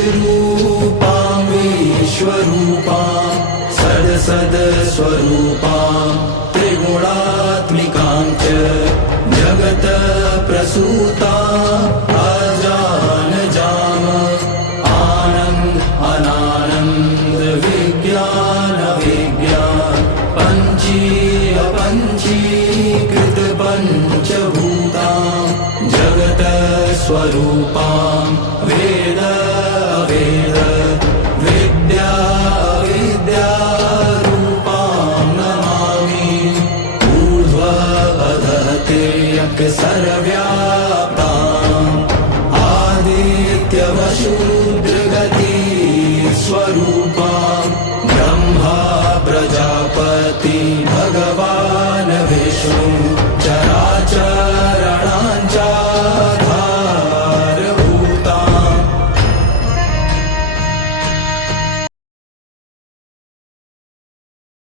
चिद्रूपां विश्वरूपां सदसदस्वरूपां त्रिगुणात्मिकां च जगत्प्रसूतां अजानजाम आनन्द अनानन्द विज्ञान विज्ञान पञ्चीकृत पञ्चभूतां जगत्स्वरूपां वेद अवेद विद्या अविद्यारूपां नमामि ऊर्ध्वअधः सर्वव्याप्ताम् आदित्यवशूद्रगति स्वरूपां ब्रह्मा प्रजापति भगवान्